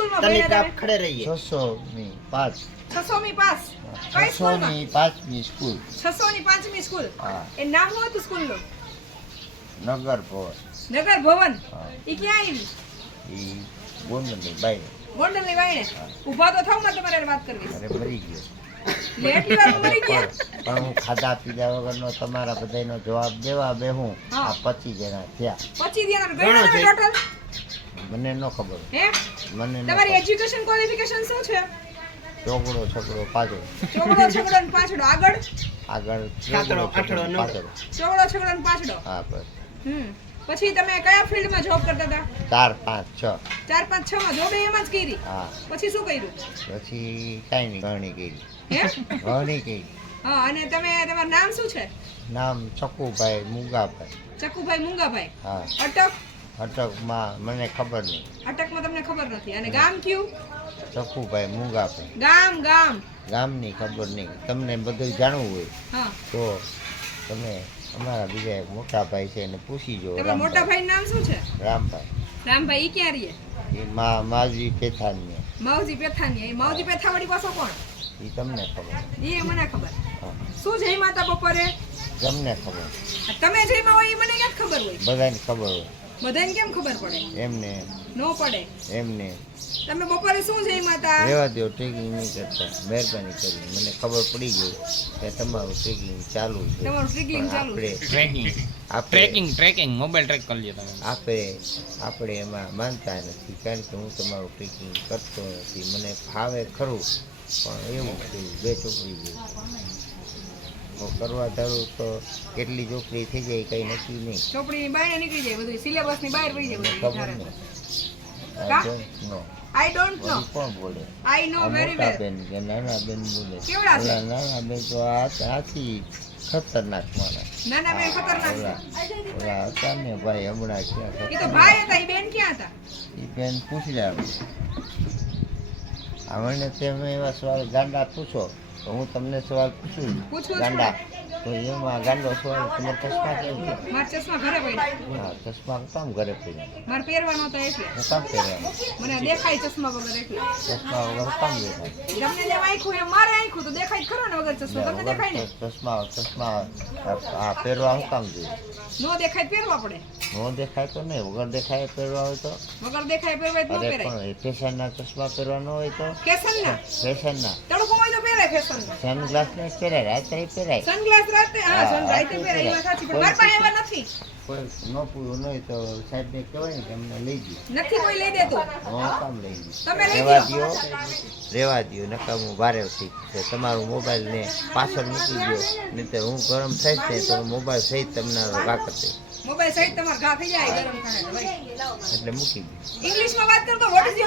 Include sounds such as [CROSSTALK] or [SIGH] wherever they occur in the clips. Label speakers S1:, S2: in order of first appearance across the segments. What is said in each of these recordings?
S1: સ્કૂલમાં
S2: તમે
S1: ભણ્યા
S2: કાપ ખડે રહીએ.
S3: છસો ની પાંચ.
S1: છસો ની પાસ કઈ
S3: છસો
S1: સ્કૂલમાં?
S3: ની પાંચમી સ્કૂલ.
S1: છસો ની પાંચમી સ્કૂલ?
S3: હા.
S1: એ નામ શું હતું સ્કૂલનું?
S3: નગર ભવન.
S1: નગર ભવન?
S3: હા.
S1: એ ક્યાં આવી
S3: એ ગોંડલની બાઈ.
S1: ગોંડલની વાયણે ઊભા તો થાવ ને તમારે હારે વાત કરવી.
S3: અરે મરી ગયો.
S1: લે એટલી વાર મરી ગયા?
S3: પણ પણ હું ખાધા પીધા વગરનો તમારા બધાનો જવાબ દેવા બે હું.
S1: હા.
S3: આ પચીસ જણા થયા.
S1: ગણ્યા ટોટલ
S3: મને ન ખબર.
S1: હે?
S3: મને
S1: તમારી એજ્યુકેશન ક્વોલિફિકેશન શું છે?
S3: ચોકડો છકડો પાછળ.
S1: ચોગડો છગડો ને પાછડો આગળ?
S3: આગળ
S2: સાતડો,
S3: ચોકડો
S2: આઠડો,
S3: છકડો
S2: નવડો.
S3: પાછળ.
S1: ને પાછડો
S3: હા બસ.
S1: હમ. પછી તમે કયા ફિલ્ડમાં જોબ કરતા હતા?
S3: ચાર પાંચ છ.
S1: ચાર પાંચ છ માં જોબ એમાં જ કરી.
S3: હા.
S1: પછી શું કર્યું?
S3: પછી કાઈ નહીં ઘણી કરી.
S1: હે?
S3: ઘણી કરી.
S1: હા અને તમે તમારું નામ શું છે?
S3: નામ ચકુભાઈ મુંગાભાઈ.
S1: ચકુભાઈ મુંગાભાઈ.
S3: હા.
S1: અટક?
S3: અટકમાં મને ખબર નહીં.
S1: અટકમાં તમને ખબર નથી. અને ગામ કયું?
S3: ચકુભાઈ મુગાભાઈ
S1: ગામ ગામ.
S3: ગામની ખબર નહીં. તમને બધું જાણવું હોય તો તમે અમારા બીજા એક મોટા ભાઈ છે એને પૂછી જો
S1: મોટા ભાઈ નામ શું છે?
S3: રામભાઈ.
S1: રામભાઈ ઈ ક્યાં રહીએ
S3: એ મા માજી પેથાની
S1: માવજી પેથાની એ માવજી પેથાવાળી પાછો કોણ?
S3: એ તમને ખબર.
S1: એ મને ખબર. શું જય માતા બપોરે?
S3: તમને ખબર.
S1: તમે જયમાં હોય એ મને ક્યાં ખબર હોય?
S3: બધાને ખબર હોય.
S1: બધાને કેમ ખબર પડે?
S3: એમને.
S1: નો પડે.
S3: એમને.
S1: તમે બપોરે શું જઈ માતા?
S3: રહેવા દો ટ્રેકિંગ નહીં કરતા. મહેરબાની કરી મને ખબર પડી ગઈ કે તમારું ટ્રેકિંગ ચાલુ છે.
S1: તમારું
S3: ટ્રેકિંગ
S1: ચાલુ છે.
S4: ટ્રેકિંગ
S3: આપણે
S4: ટ્રેકિંગ ટ્રેકિંગ મોબાઈલ ટ્રેક કરી લ્યો તમે.
S3: આપણે આપણે એમાં માનતા નથી. કારણ કે હું તમારું ટ્રેકિંગ કરતો નથી. મને ફાવે ખરું. પણ એવું થયું બે ચોપડી ગયું. કરવા ધારું તો કેટલી ચોપડી થઈ જાય કઈ નક્કી નહીં.
S1: ચોપડી ની બહાર નીકળી જાય બધું. સિલેબસની બહાર પડી જાય
S3: ખબર નહીં.
S1: આઈ ડોન્ટ નો
S3: કોણ બોલે?
S1: આઈ નો
S3: આ
S1: વેરી
S3: મોટા
S1: વેલ
S3: બેન કે નાના બેન બોલે.
S1: કેવડા છે?
S3: નાના બેન તો આ આથી ખતરનાક માણસ.
S1: નાના બેન ખતરનાક છે?
S3: હતા ને ભાઈ હમણાં ક્યાં
S1: એ તો ભાઈ હતા એ બેન ક્યાં હતા?
S3: ઈ બેન પૂછી લે આવડને તમે એવા સવાલ ગાંડા પૂછો. તો હું તમને સવાલ પૂછું ગાંડા. તો એમાં ગાંડો સવાલ તમે ચશ્મા કેમ
S1: મારા ચશ્મા ઘરે પડ્યા.
S3: હા ચશ્મા કામ ઘરે પડ્યા?
S1: મારે પહેરવાનો તો એટલે.
S3: કામ પહેરવાનો?
S1: મને દેખાય ચશ્મા વગર એટલે.
S3: ચશ્મા વગર કામ દેખાય?
S1: તમને જે આંખું એમ મારે આંખું તો દેખાય ખરો ને વગર ચશ્મા. તમને દેખાય ને?
S3: ચશ્મા ચશ્મા આ પહેરવા હું કામ જોઈએ
S1: નો દેખાય પહેરવા પડે.
S3: ન દેખાય તો નહીં વગર દેખાય પહેરવા હોય તો?
S1: વગર દેખાય પહેરવા તો ન પહેરાય.
S3: પણ ફેશનના ચશ્મા પહેરવા ન હોય તો?
S1: ફેશન ના?
S3: ફેશનના
S1: તડકો હોય તો પહેરાય ફેશન ના
S3: સનગ્લાસ ને પહેરાય રાત્રે પહેરાય.
S1: સનગ્લાસ રાતે હા સન રાતે પહેરાય એ સાચી પણ મારા પાસે એવા નથી.
S3: કોઈ ન પૂરું ન હોય તો સાહેબને કહેવાય ને કે અમને લઈ ગયું.
S1: નથી કોઈ લઈ દેતું?
S3: હું કામ લઈ
S1: તમે લઈ
S3: ગયું?
S1: ગયો.
S3: રેવા દ્યો રેવા હું ભારે થઈ છે તમારું મોબાઈલ ને પાછળ મૂકી દો નહીં હું ગરમ થઈશ ને તો મોબાઈલ સહિત તમને ઘા દઈશ.
S1: મોબાઈલ સહિત તમારા ઘા થઈ જાય ગરમ થાય
S3: એટલે મૂકી દો
S1: ઇંગ્લિશમાં વાત કરો what is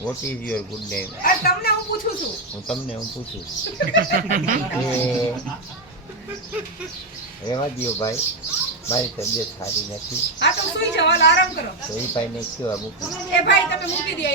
S3: what is your good name
S1: તમને હું પૂછું છું.
S3: હું તમને હું પૂછું [LAUGHS] રેવા દ્યો ભાઈ. મારી તબિયત સારી નથી.
S1: હા તો સુઈ જાઓ આરામ કરો.
S3: તો એ ભાઈને કેવા મૂકી?
S1: એ ભાઈ તમે મૂકી દે